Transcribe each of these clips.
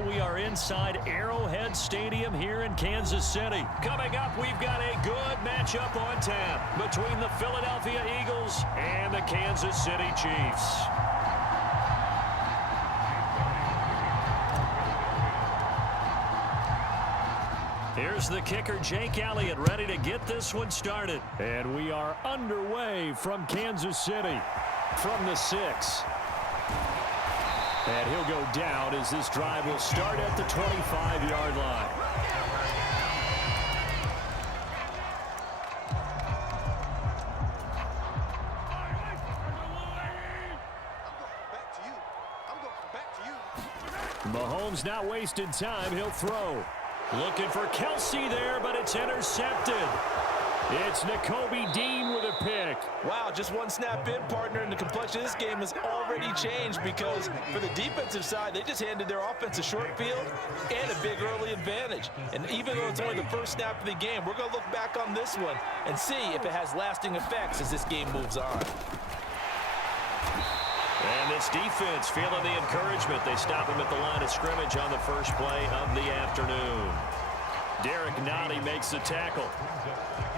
now we are inside Arrowhead Stadium here in Kansas City. Coming up, we've got a good matchup on tap between the Philadelphia Eagles and the Kansas City Chiefs. Here's the kicker, Jake Elliott, ready to get this one started. And we are underway from Kansas City from the 6. And he'll go down as this drive will start at the 25-yard line. Mahomes not wasting time. He'll throw. Looking for Kelsey there, but it's intercepted. It's Nakobe Dean with a pick. Wow, just one snap in, partner, and the complexion of this game has already changed because for the defensive side, they just handed their offense a short field and a big early advantage. And even though it's only the first snap of the game, we're going to look back on this one and see if it has lasting effects as this game moves on. And this defense feeling the encouragement. They stop him at the line of scrimmage on the first play of the afternoon. Derek Nottie makes the tackle.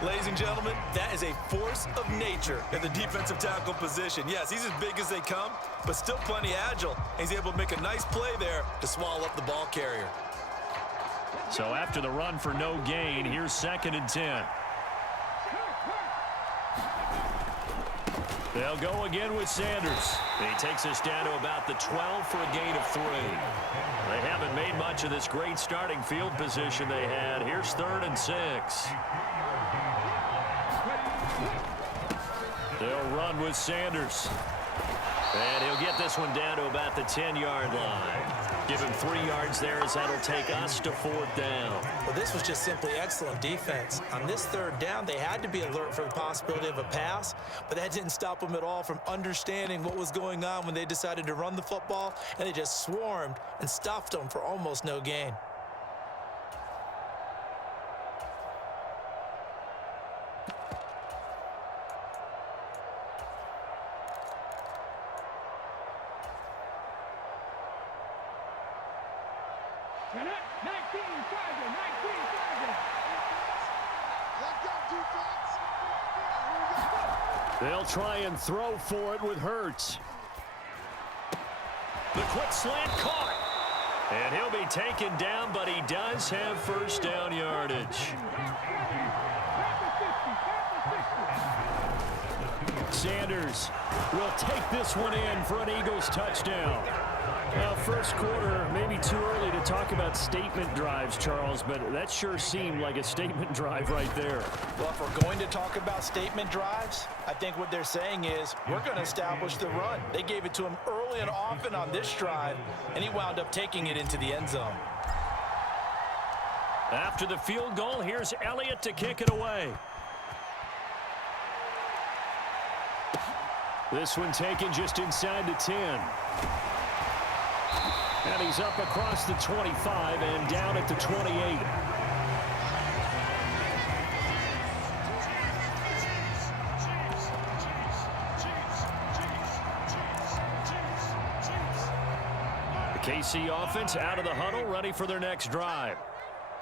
Ladies and gentlemen, that is a force of nature in the defensive tackle position. Yes, he's as big as they come, but still plenty agile. And he's able to make a nice play there to swallow up the ball carrier. So after the run for no gain, here's 2nd and 10. They'll go again with Sanders. He takes us down to about the 12 for a gain of 3. They haven't made much of this great starting field position they had. Here's 3rd and 6. They'll run with Sanders. And he'll get this one down to about the 10-yard line. Give him 3 yards there as that'll take us to 4th down. Well, this was just simply excellent defense. On this 3rd down, they had to be alert for the possibility of a pass, but that didn't stop them at all from understanding what was going on when they decided to run the football, and they just swarmed and stuffed them for almost no gain. They'll try and throw for it with Hurts. The quick slant caught. And he'll be taken down, but he does have first down yardage. Sanders will take this one in for an Eagles touchdown. Now, first quarter, maybe too early to talk about statement drives, Charles, but that sure seemed like a statement drive right there. Well, if we're going to talk about statement drives, I think what they're saying is we're going to establish the run. They gave it to him early and often on this drive, and he wound up taking it into the end zone. After the field goal, here's Elliott to kick it away. This one taken just inside the 10. And he's up across the 25 and down at the 28. The KC offense out of the huddle, ready for their next drive.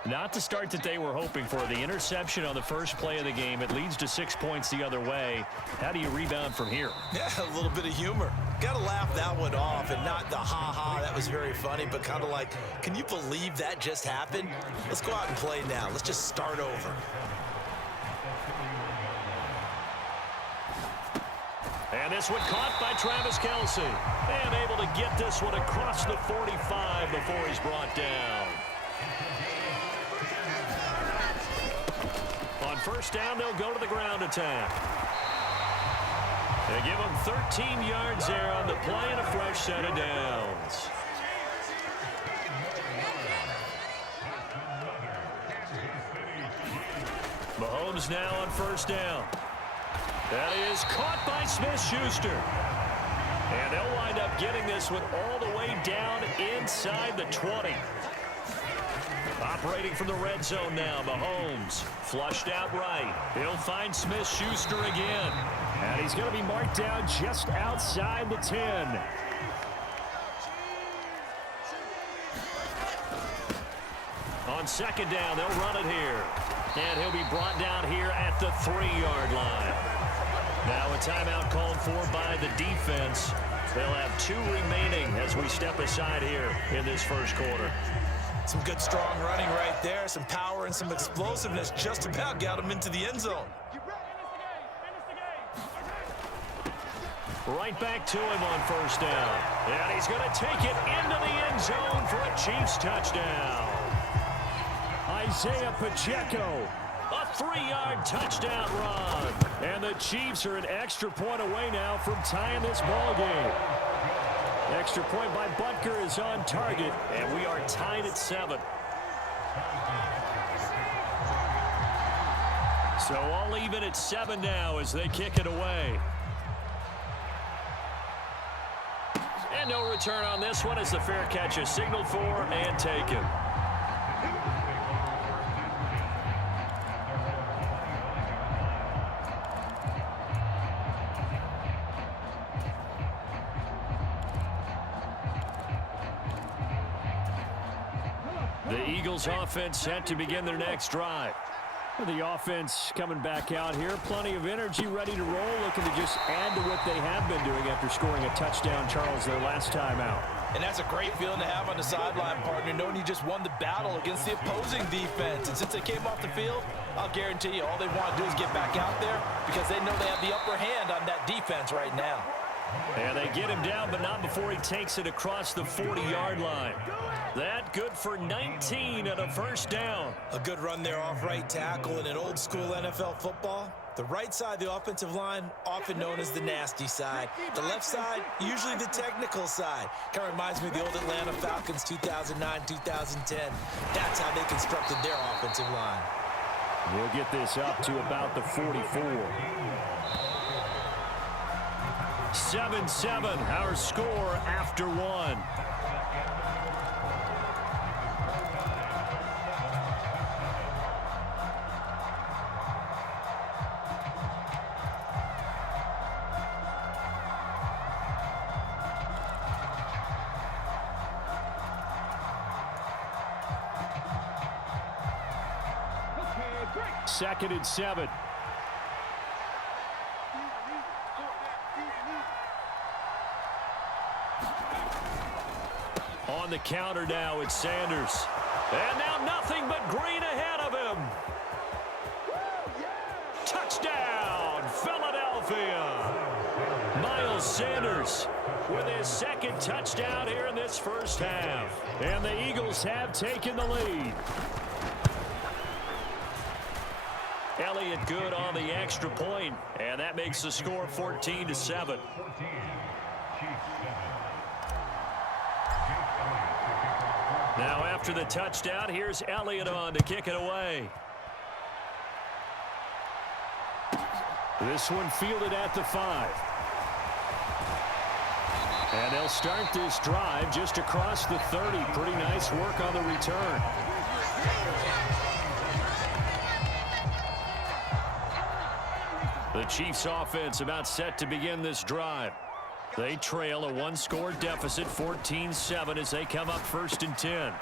Not the start that they were hoping for. The interception on the first play of the game. It leads to 6 points the other way. How do you rebound from here? Yeah, a little bit of humor. Got to laugh that one off, and not the ha-ha, that was very funny, but kind of like, can you believe that just happened? Let's go out and play now. Let's just start over. And this one caught by Travis Kelsey. And able to get this one across the 45 before he's brought down. On first down, they'll go to the ground attack. They give him 13 yards there on the play and a fresh set of downs. Mahomes now on first down. That is caught by Smith-Schuster. And they'll wind up getting this one all the way down inside the 20. Operating from the red zone now, Mahomes flushed out right. He'll find Smith-Schuster again. And he's going to be marked down just outside the 10. On second down, they'll run it here. And he'll be brought down here at the 3-yard line. Now a timeout called for by the defense. They'll have 2 remaining as we step aside here in this first quarter. Some good, strong running right there. Some power and some explosiveness just about got him into the end zone. Right back to him on first down. And he's going to take it into the end zone for a Chiefs touchdown. Isaiah Pacheco, a 3-yard touchdown run. And the Chiefs are an extra point away now from tying this ball game. Extra point by Butker is on target, and we are tied at 7. So all even at 7 now as they kick it away. And no return on this one as the fair catch is signaled for and taken. The Eagles offense set to begin their next drive. The offense coming back out here. Plenty of energy, ready to roll, looking to just add to what they have been doing after scoring a touchdown, Charles, their last time out. And that's a great feeling to have on the sideline, partner, knowing you just won the battle against the opposing defense. And since they came off the field, I'll guarantee you all they want to do is get back out there because they know they have the upper hand on that defense right now. And they get him down, but not before he takes it across the 40-yard line. That good for 19 and a first down. A good run there off right tackle in an old-school NFL football. The right side of the offensive line, often known as the nasty side. The left side, usually the technical side. Kind of reminds me of the old Atlanta Falcons 2009-2010. That's how they constructed their offensive line. We'll get this up to about the 44. 7-7, our score after 1. Second and 7. On the counter now, it's Sanders. And now nothing but green ahead of him. Touchdown, Philadelphia. Miles Sanders with his second touchdown here in this first half. And the Eagles have taken the lead. Elliott good on the extra point, and that makes the score 14-7. Now after the touchdown, here's Elliott on to kick it away. This one fielded at the 5. And they'll start this drive just across the 30. Pretty nice work on the return. The Chiefs offense about set to begin this drive. They trail a 1-score deficit, 14-7, as they come up 1st and 10.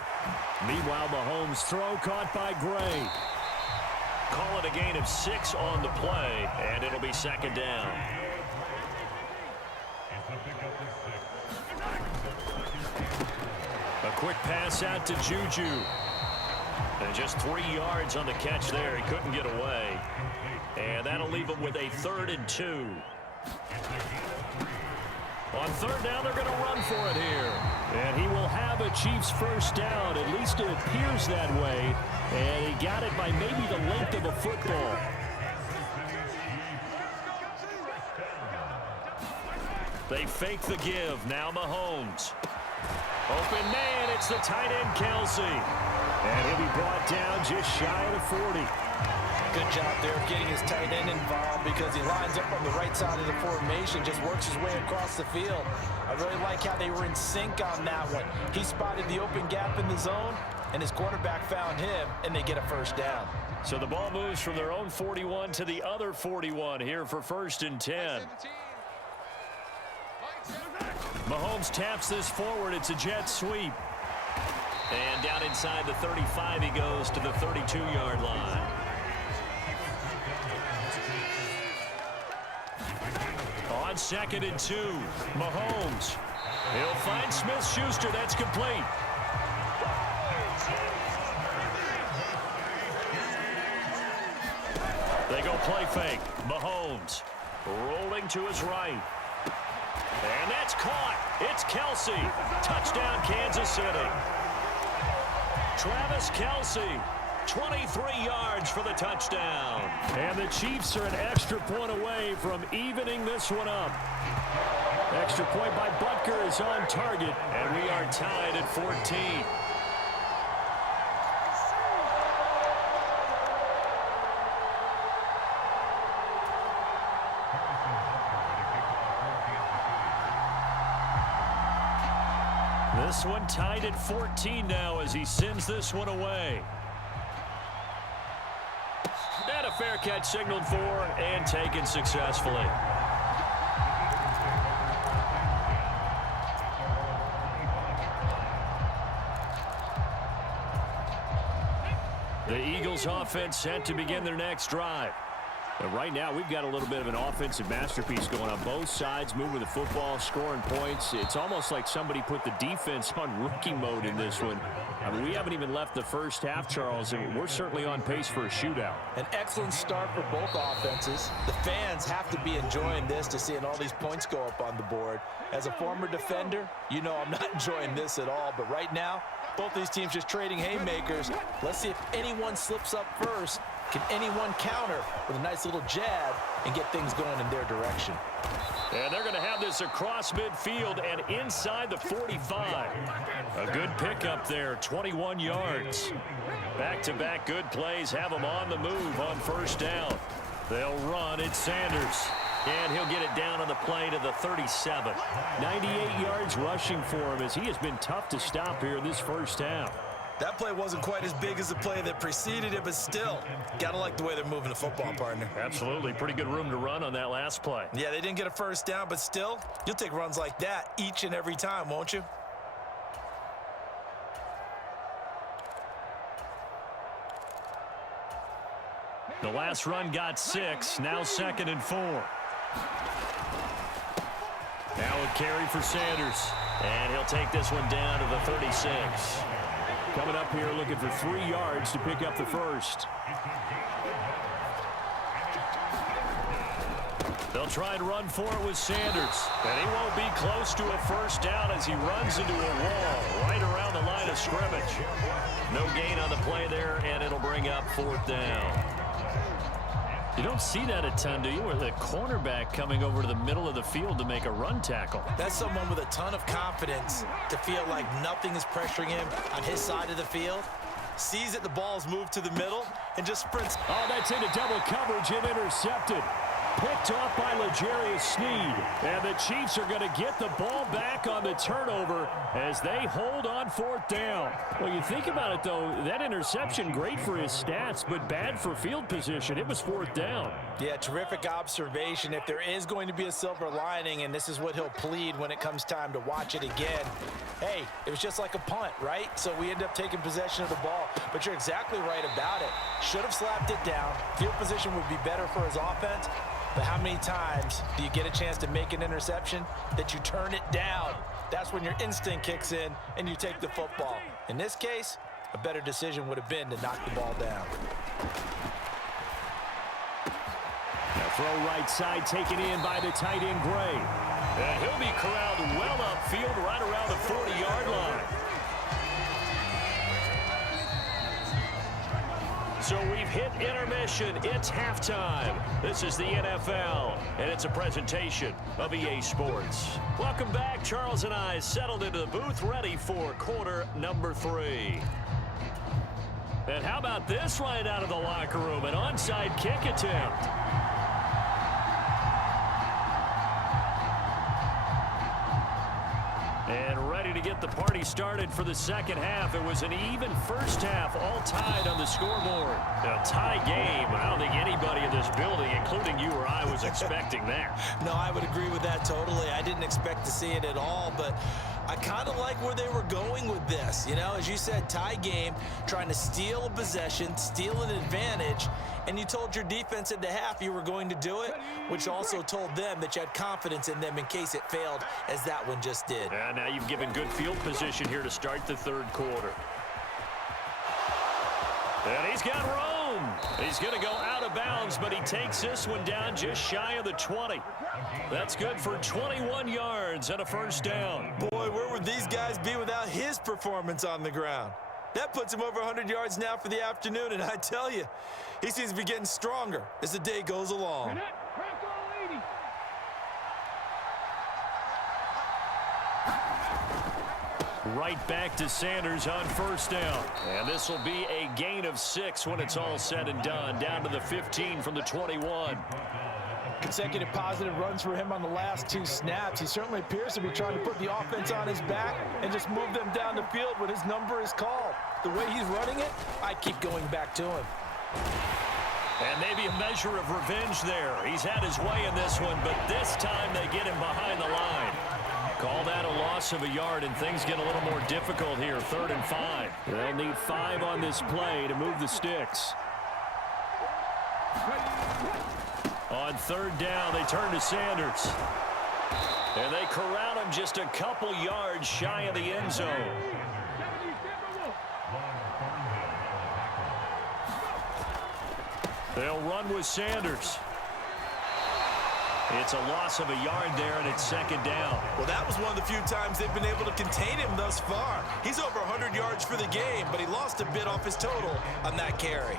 Meanwhile, Mahomes' throw caught by Gray. Call it a gain of 6 on the play, and it'll be 2nd down. A quick pass out to Juju. And just 3 yards on the catch there. He couldn't get away. And that'll leave him with a 3rd and 2. On 3rd down, they're going to run for it here. And he will have a Chiefs first down. At least it appears that way. And he got it by maybe the length of a football. They fake the give. Now Mahomes. Open man, it's the tight end, Kelsey. And he'll be brought down just shy of the 40. Good job there of getting his tight end involved because he lines up on the right side of the formation, just works his way across the field. I really like how they were in sync on that one. He spotted the open gap in the zone, and his quarterback found him, and they get a first down. So the ball moves from their own 41 to the other 41 here for 1st and 10. Mahomes taps this forward. It's a jet sweep. And down inside the 35, he goes to the 32-yard line. On 2nd and 2, Mahomes. He'll find Smith-Schuster. That's complete. They go play fake. Mahomes rolling to his right. And that's caught. It's Kelsey. Touchdown, Kansas City. Travis Kelsey, 23 yards for the touchdown. And the Chiefs are an extra point away from evening this one up. Extra point by Butker is on target, and we are tied at 14. This one tied at 14 now as he sends this one away. And a fair catch signaled for and taken successfully. The Eagles offense set to begin their next drive. But right now, we've got a little bit of an offensive masterpiece going on both sides, moving the football, scoring points. It's almost like somebody put the defense on rookie mode in this one. I mean, we haven't even left the first half, Charles, and we're certainly on pace for a shootout. An excellent start for both offenses. The fans have to be enjoying this to seeing all these points go up on the board. As a former defender, you know I'm not enjoying this at all. But right now, both these teams just trading haymakers. Let's see if anyone slips up first. Can anyone counter with a nice little jab and get things going in their direction? And they're going to have this across midfield and inside the 45. A good pickup there, 21 yards. Back-to-back good plays have them on the move on first down. They'll run. It's Sanders. And he'll get it down on the play to the 37. 98 yards rushing for him as he has been tough to stop here this first half. That play wasn't quite as big as the play that preceded it, but still, got to like the way they're moving the football, partner. Absolutely. Pretty good room to run on that last play. Yeah, they didn't get a first down, but still, you'll take runs like that each and every time, won't you? The last run got 6, now 2nd and 4. Now a carry for Sanders. And he'll take this one down to the 36. Coming up here looking for 3 yards to pick up the first. They'll try and run for it with Sanders. And he won't be close to a first down as he runs into a wall right around the line of scrimmage. No gain on the play there, and it'll bring up 4th down. You don't see that a ton, do you? Where the cornerback coming over to the middle of the field to make a run tackle. That's someone with a ton of confidence to feel like nothing is pressuring him on his side of the field. Sees that the ball's moved to the middle and just sprints. Oh, that's into double coverage and intercepted. Picked off by L'Jarius Sneed. And the Chiefs are going to get the ball back on the turnover as they hold on 4th down. Well, you think about it, though, that interception, great for his stats, but bad for field position. It was 4th down. Yeah, terrific observation. If there is going to be a silver lining, and this is what he'll plead when it comes time to watch it again, hey, it was just like a punt, right? So we end up taking possession of the ball. But you're exactly right about it. Should have slapped it down. Field position would be better for his offense. But how many times do you get a chance to make an interception that you turn it down? That's when your instinct kicks in and you take the football. In this case, a better decision would have been to knock the ball down. Now throw right side taken in by the tight end Gray. And he'll be corralled well upfield right around the 40-yard line. So we've hit intermission. It's halftime. This is the NFL, and it's a presentation of EA Sports. Welcome back. Charles and I settled into the booth, ready for quarter number 3. And how about this right out of the locker room? An onside kick attempt. And ready to get the party started for the second half. It was an even first half, all tied on the scoreboard. A tie game. I don't think anybody in this building, including you or I, was expecting that. No, I would agree with that totally. I didn't expect to see it at all, but I kind of like where they were going with this. You know, as you said, tie game, trying to steal a possession, steal an advantage, and you told your defense at the half you were going to do it, which also told them that you had confidence in them in case it failed, as that one just did. And now you've given good field position here to start the third quarter. And he's got room. He's going to go out of bounds, but he takes this one down just shy of the 20. That's good for 21 yards and a first down. Boy, where would these guys be without his performance on the ground? That puts him over 100 yards now for the afternoon, and I tell you, he seems to be getting stronger as the day goes along. Right back to Sanders on first down. And this will be a gain of 6 when it's all said and done. Down to the 15 from the 21. Consecutive positive runs for him on the last 2 snaps. He certainly appears to be trying to put the offense on his back and just move them down the field when his number is called. The way he's running it, I keep going back to him. And maybe a measure of revenge there. He's had his way in this one, but this time they get him behind the line. Call that a loss of a yard, and things get a little more difficult here. 3rd and 5. They'll need 5 on this play to move the sticks. On 3rd down, they turn to Sanders. And they corral him just a couple yards shy of the end zone. They'll run with Sanders. It's a loss of a yard there, and it's 2nd down. Well, that was one of the few times they've been able to contain him thus far. He's over 100 yards for the game, but he lost a bit off his total on that carry.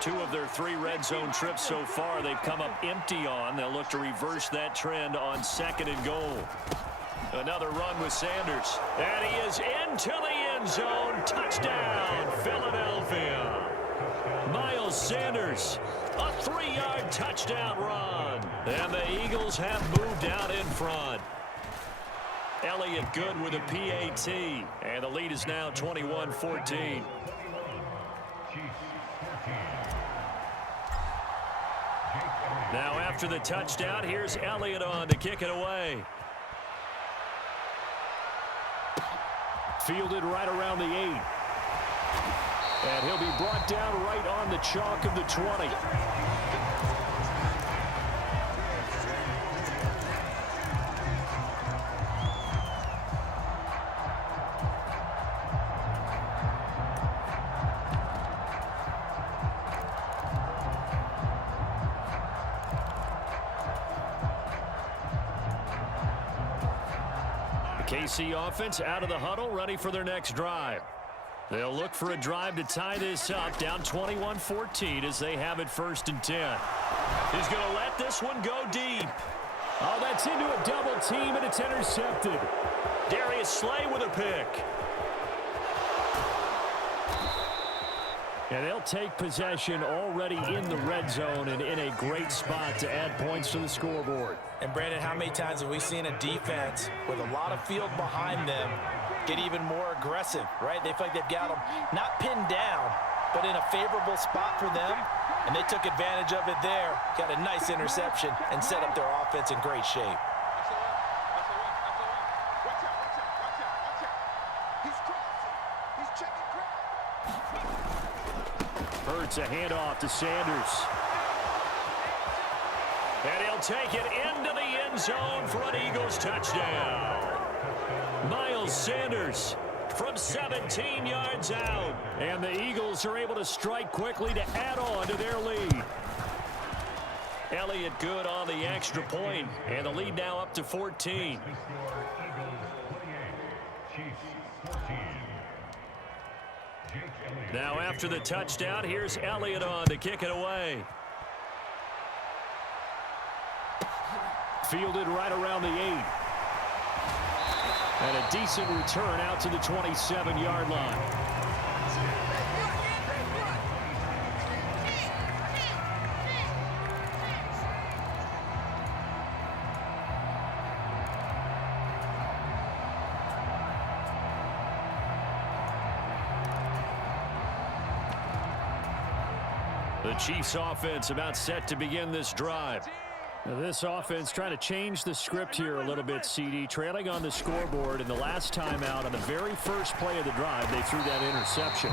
Two of their 3 red zone trips so far they've come up empty on. They'll look to reverse that trend on 2nd and goal. Another run with Sanders. And he is into the end zone. Touchdown, Philadelphia. Miles Sanders, a 3-yard touchdown run. And the Eagles have moved out in front. Elliott good with a PAT. And the lead is now 21-14. Now after the touchdown, here's Elliott on to kick it away. Fielded right around the 8. And he'll be brought down right on the chalk of the 20. KC offense out of the huddle, ready for their next drive. They'll look for a drive to tie this up, down 21-14 as they have it 1st and 10. He's going to let this one go deep. Oh, that's into a double team, and it's intercepted. Darius Slay with a pick. And they'll take possession already in the red zone and in a great spot to add points to the scoreboard. And Brandon, how many times have we seen a defense with a lot of field behind them get even more aggressive, right? They feel like they've got them not pinned down, but in a favorable spot for them, and they took advantage of it there, got a nice interception, and set up their offense in great shape. Hurts a handoff to Sanders. And he'll take it into the end zone for an Eagles touchdown. Miles Sanders from 17 yards out. And the Eagles are able to strike quickly to add on to their lead. Elliott good on the extra point, and the lead now up to 14. Now after the touchdown, here's Elliott on to kick it away. Fielded right around the 8. And a decent return out to the 27-yard line. The Chiefs offense about set to begin this drive. Now this offense trying to change the script here a little bit, CD. Trailing on the scoreboard, and the last time out on the very first play of the drive, they threw that interception.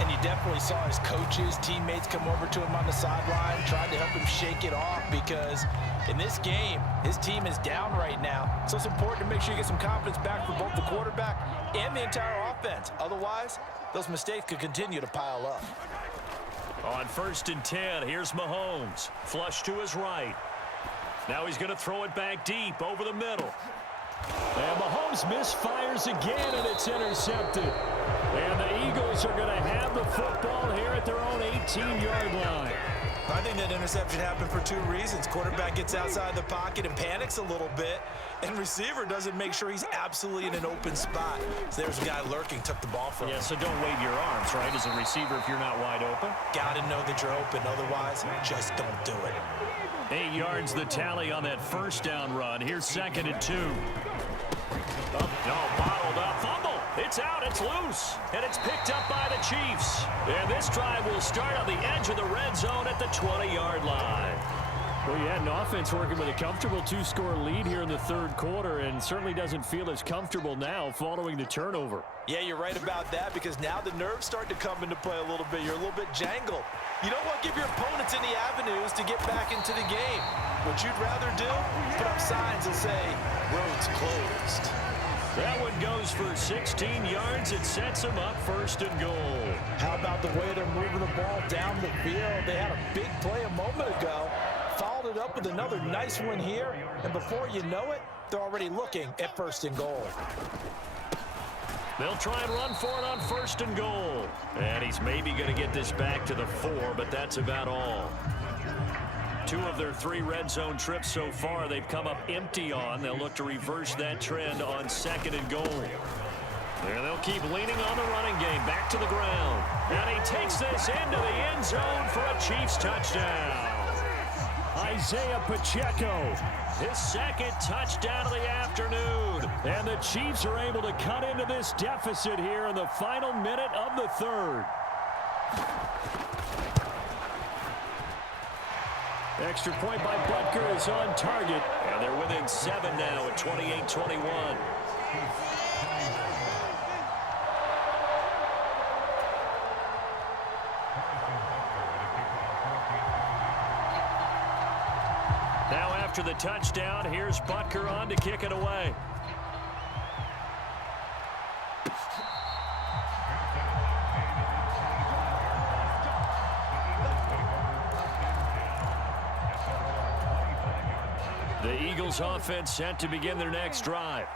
And you definitely saw his coaches, teammates come over to him on the sideline, trying to help him shake it off, because in this game, his team is down right now. So it's important to make sure you get some confidence back for both the quarterback and the entire offense. Otherwise, those mistakes could continue to pile up. On 1st and 10, here's Mahomes. Flush to his right. Now he's going to throw it back deep over the middle. And Mahomes misfires again, and it's intercepted. And the Eagles are going to have the football here at their own 18-yard line. I think that interception happened for two reasons. Quarterback gets outside the pocket and panics a little bit, and receiver doesn't make sure he's absolutely in an open spot. So there's a guy lurking, took the ball from him. Yeah, so don't wave your arms, right, as a receiver if you're not wide open. Got to know that you're open. Otherwise, just don't do it. 8 yards the tally on that first down run. Here's 2nd and 2. Oh, no, bottled up. Fumble. It's out. It's loose. And it's picked up by the Chiefs. And this drive will start on the edge of the red zone at the 20-yard line. Well, you had an offense working with a comfortable 2-score lead here in the third quarter, and certainly doesn't feel as comfortable now following the turnover. Yeah, you're right about that, because now the nerves start to come into play a little bit. You're a little bit jangled. You don't want to give your opponents any avenues to get back into the game. What you'd rather do, put up signs and say, road's closed. That one goes for 16 yards. It sets them up 1st and goal. How about the way they're moving the ball down the field? They had a big play a moment ago, followed it up with another nice one here, and before you know it, they're already looking at 1st and goal. They'll try and run for it on 1st and goal. And he's maybe going to get this back to the 4, but that's about all. 2 of their 3 red zone trips so far, they've come up empty on. They'll look to reverse that trend on 2nd and goal. And they'll keep leaning on the running game. Back to the ground. And he takes this into the end zone for a Chiefs touchdown. Isaiah Pacheco, his 2nd touchdown of the afternoon. And the Chiefs are able to cut into this deficit here in the final minute of the 3rd. Extra point by Butker is on target. And they're within 7 now at 28-21. Now after the touchdown, here's Butker on to kick it away. The Eagles offense set to begin their next drive.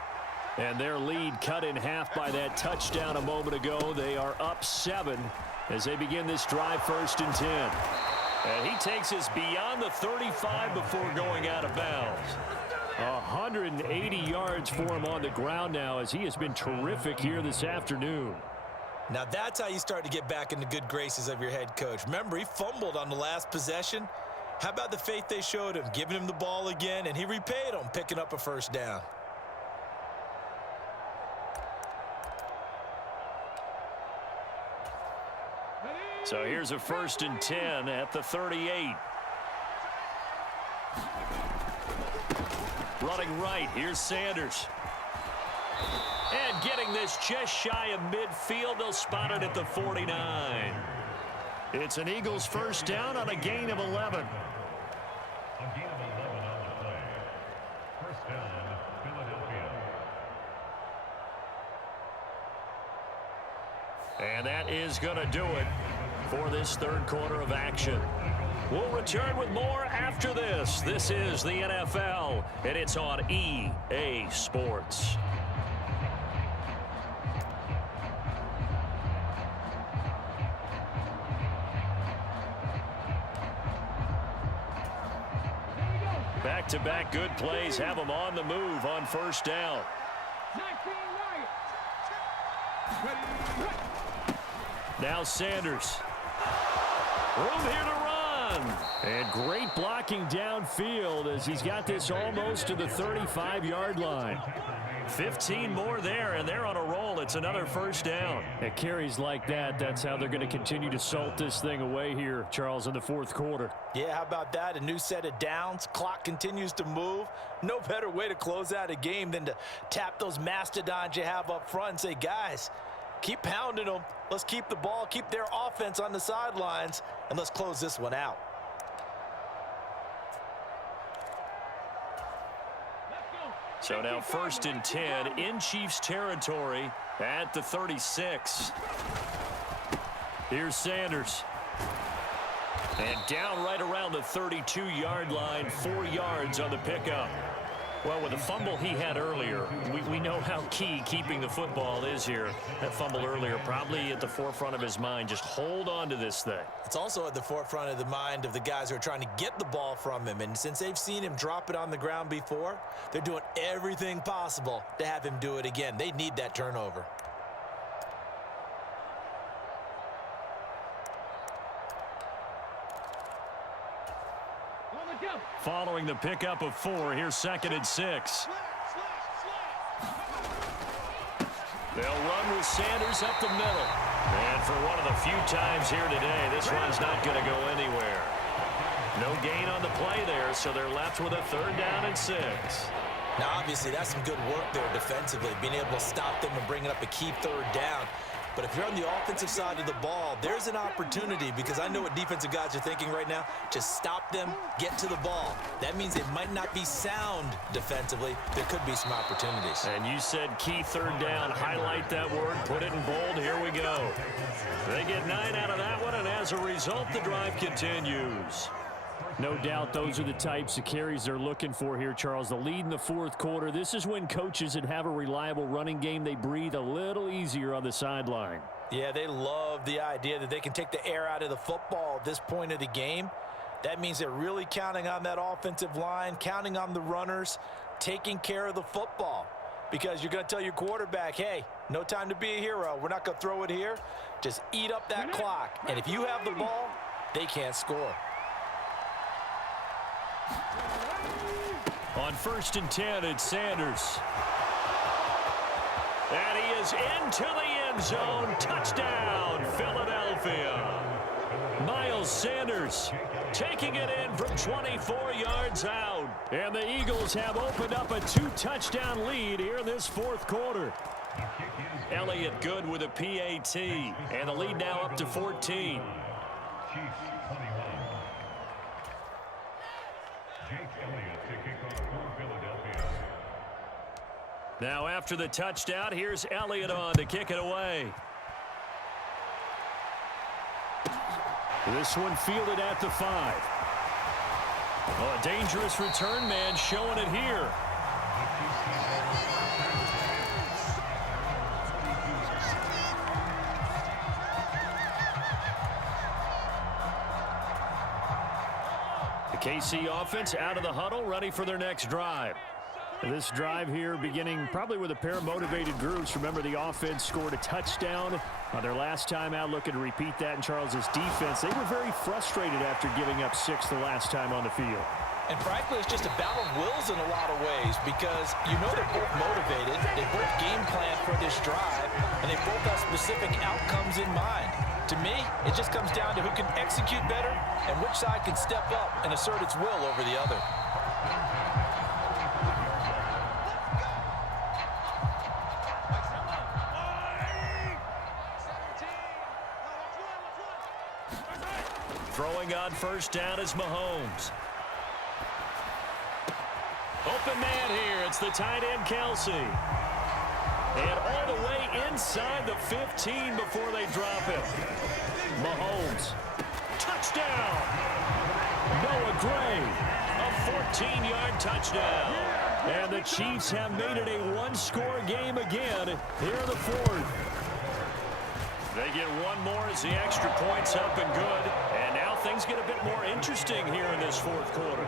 And their lead cut in half by that touchdown a moment ago. They are up 7 as they begin this drive 1st and 10. And he takes us beyond the 35 before going out of bounds. 180 yards for him on the ground now, as he has been terrific here this afternoon. Now that's how you start to get back into good graces of your head coach. Remember, he fumbled on the last possession. How about the faith they showed him, giving him the ball again, and he repaid them, picking up a 1st down. So here's a 1st and 10 at the 38. Running right, here's Sanders. And getting this just shy of midfield, they'll spot it at the 49. It's an Eagles 1st down on a gain of 11. And that is going to do it for this 3rd quarter of action. We'll return with more after this. This is the NFL, and it's on EA Sports. Back-to-back good plays have them on the move on 1st down. Now Sanders. Room here to run. run. And great blocking downfield as he's got this almost to the 35-yard line. 15 more there, and they're on a roll. It's another first down. At carries like that, that's how they're going to continue to salt this thing away here, Charles, in the fourth quarter. Yeah, how about that? A new set of downs. Clock continues to move. No better way to close out a game than to tap those mastodons you have up front and say, guys, keep pounding them. Let's keep the ball, keep their offense on the sidelines, and let's close this one out. So now 1st and 10 in Chiefs territory at the 36. Here's Sanders. And down right around the 32-yard line, 4 yards on the pickup. Well, with the fumble he had earlier, we know how key keeping the football is here. That fumble earlier probably at the forefront of his mind. Just hold on to this thing. It's also at the forefront of the mind of the guys who are trying to get the ball from him. And since they've seen him drop it on the ground before, they're doing everything possible to have him do it again. They need that turnover. Following the pickup of 4, here's 2nd and 6. They'll run with Sanders up the middle. And for one of the few times here today, this run's not going to go anywhere. No gain on the play there, so they're left with a 3rd down and 6. Now, obviously, that's some good work there defensively, being able to stop them and bringing up a key 3rd down. But if you're on the offensive side of the ball, there's an opportunity, because I know what defensive guys are thinking right now. Just stop them, get to the ball. That means it might not be sound defensively. There could be some opportunities. And you said key 3rd down. Highlight that word, put it in bold. Here we go. They get 9 out of that one, and as a result, the drive continues. No doubt those are the types of carries they're looking for here, Charles. The lead in the fourth quarter. This is when coaches that have a reliable running game, they breathe a little easier on the sideline. Yeah, they love the idea that they can take the air out of the football at this point of the game. That means they're really counting on that offensive line, counting on the runners, taking care of the football. Because you're going to tell your quarterback, hey, no time to be a hero. We're not going to throw it here. Just eat up that clock. And if you have the ball, they can't score. On 1st and 10, it's Sanders. And he is into the end zone. Touchdown, Philadelphia. Miles Sanders taking it in from 24 yards out. And the Eagles have opened up a 2-touchdown lead here in this fourth quarter. Elliott good with a PAT. And the lead now up to 14. Now after the touchdown, here's Elliott on to kick it away. This one fielded at the 5. Oh, a dangerous return man showing it here. The KC offense out of the huddle, ready for their next drive. This drive here beginning probably with a pair of motivated groups. Remember, the offense scored a touchdown on their last time out, looking to repeat that in Charles's defense. They were very frustrated after giving up 6 the last time on the field. And frankly, it's just a battle of wills in a lot of ways, because you know they're both motivated, they both game plan for this drive, and they both have specific outcomes in mind. To me, it just comes down to who can execute better and which side can step up and assert its will over the other. Throwing on 1st down is Mahomes. Open man here. It's the tight end, Kelsey. And all the way inside the 15 before they drop him. Mahomes. Touchdown. Noah Gray. A 14-yard touchdown. And the Chiefs have made it a one-score game again here in the fourth. They get one more as the extra point's up and good. And now things get a bit more interesting here in this fourth quarter.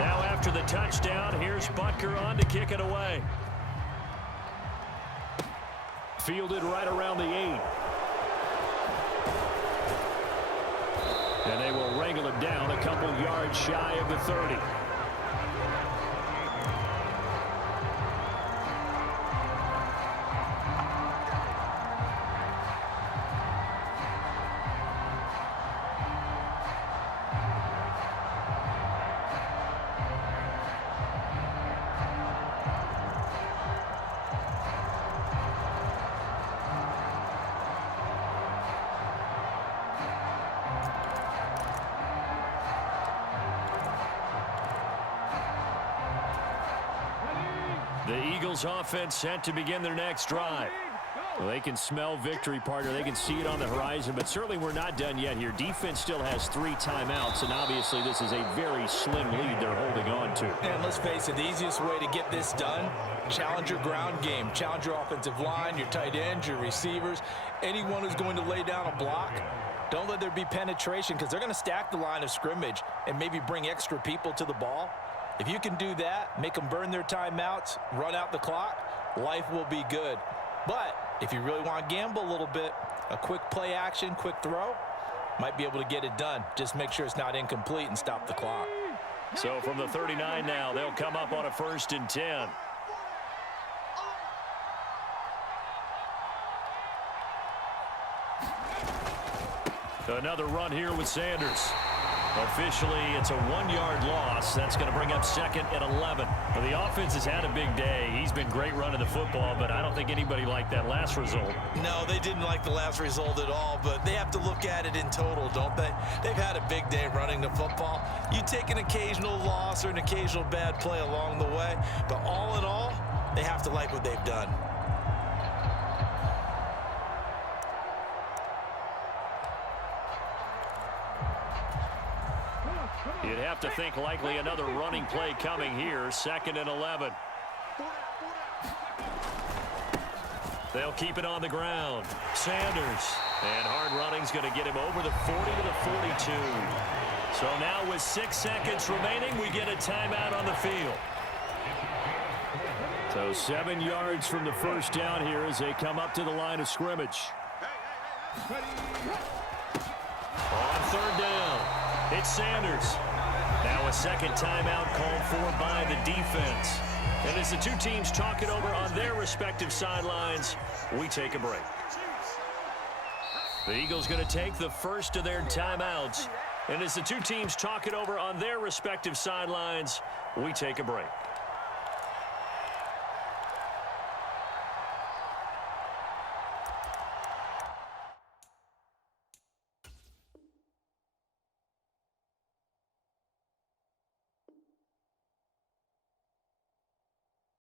Now after the touchdown, here's Butker on to kick it away. Fielded right around the 8. And they will wrangle him down a couple yards shy of the 30. The Eagles offense set to begin their next drive. Well, they can smell victory, partner. They can see it on the horizon, but certainly we're not done yet here. Defense still has 3 timeouts, and obviously this is a very slim lead they're holding on to. And let's face it, the easiest way to get this done, challenge your ground game. Challenge your offensive line, your tight ends, your receivers, anyone who's going to lay down a block. Don't let there be penetration because they're going to stack the line of scrimmage and maybe bring extra people to the ball. If you can do that, make them burn their timeouts, run out the clock, life will be good. But if you really want to gamble a little bit, a quick play action, quick throw, might be able to get it done. Just make sure it's not incomplete and stop the clock. So from the 39 now, they'll come up on a 1st and 10. Another run here with Sanders. Officially, it's a 1-yard loss. That's going to bring up 2nd and 11. Well, the offense has had a big day. He's been great running the football, but I don't think anybody liked that last result. No, they didn't like the last result at all, but they have to look at it in total, don't they? They've had a big day running the football. You take an occasional loss or an occasional bad play along the way, but all in all, they have to like what they've done. You'd have to think likely another running play coming here. 2nd and 11. They'll keep it on the ground. Sanders. And hard running's going to get him over the 40 to the 42. So now with 6 seconds remaining, we get a timeout on the field. So 7 yards from the first down here as they come up to the line of scrimmage. On 3rd down, it's Sanders. Now a 2nd timeout called for by the defense. And as the two teams talk it over on their respective sidelines, we take a break. The Eagles going to take the first of their timeouts. And as the two teams talk it over on their respective sidelines, we take a break.